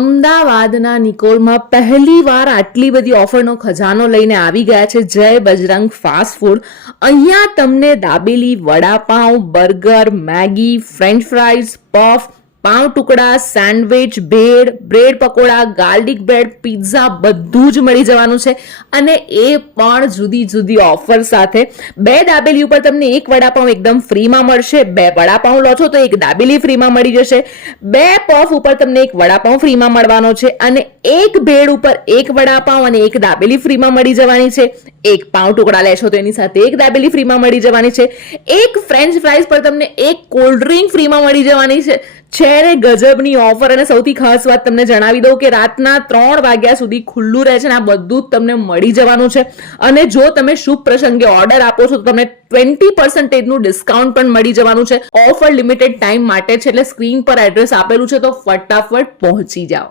અમદાવાદના નિકોલમાં પહેલી વાર આટલી બધી ઓફરનો ખજાનો લઈને આવી ગયા છે. જય બજરંગ ફાસ્ટ ફૂડ. અહીંયા તમને dabeli vada pav, burger, Maggi, french fries, puff pav ટુકડા sandwich bread bread pakoda, garlic bread, pizza બધું જ મળી જવાનું છે. અને એ પણ જુદી જુદી ઓફર સાથે. બે દાબેલી ઉપર તમને એક વડાપાઉં એકદમ ફ્રીમાં મળશે. બે વડાપાઉં લો છો તો એક દાબેલી ફ્રીમાં મળી જશે. બે પફ ઉપર તમને એક વડાપાઉં ફ્રીમાં મળવાનો છે અને એક ભેળ ઉપર એક વડાપાઉં અને એક દાબેલી ફ્રીમાં મળી જવાની છે. એક પાઉં ટુકડા લેશો તો એની સાથે એક દાબેલી ફ્રીમાં મળી જવાની છે. એક ફ્રેન્ચ ફ્રાઈઝ પર તમને એક કોલ્ડ ડ્રિંક ફ્રીમાં મળી જવાની છે છે રે ગજબની ઓફર અને સૌથી ખાસ વાત તમને જણાવી દઉં કે રાતના ત્રણ વાગ્યા સુધી ખુલ્લું રહે છે અને આ બધું જ તમને મળી જવાનું છે. અને જો તમે શુભ પ્રસંગે ઓર્ડર આપો છો તો તમને ટ્વેન્ટી પર્સન્ટેજનું ડિસ્કાઉન્ટ પણ મળી જવાનું છે. ઓફર લિમિટેડ ટાઈમ માટે છે એટલે સ્ક્રીન પર એડ્રેસ આપેલું છે તો ફટાફટ પહોંચી જાઓ.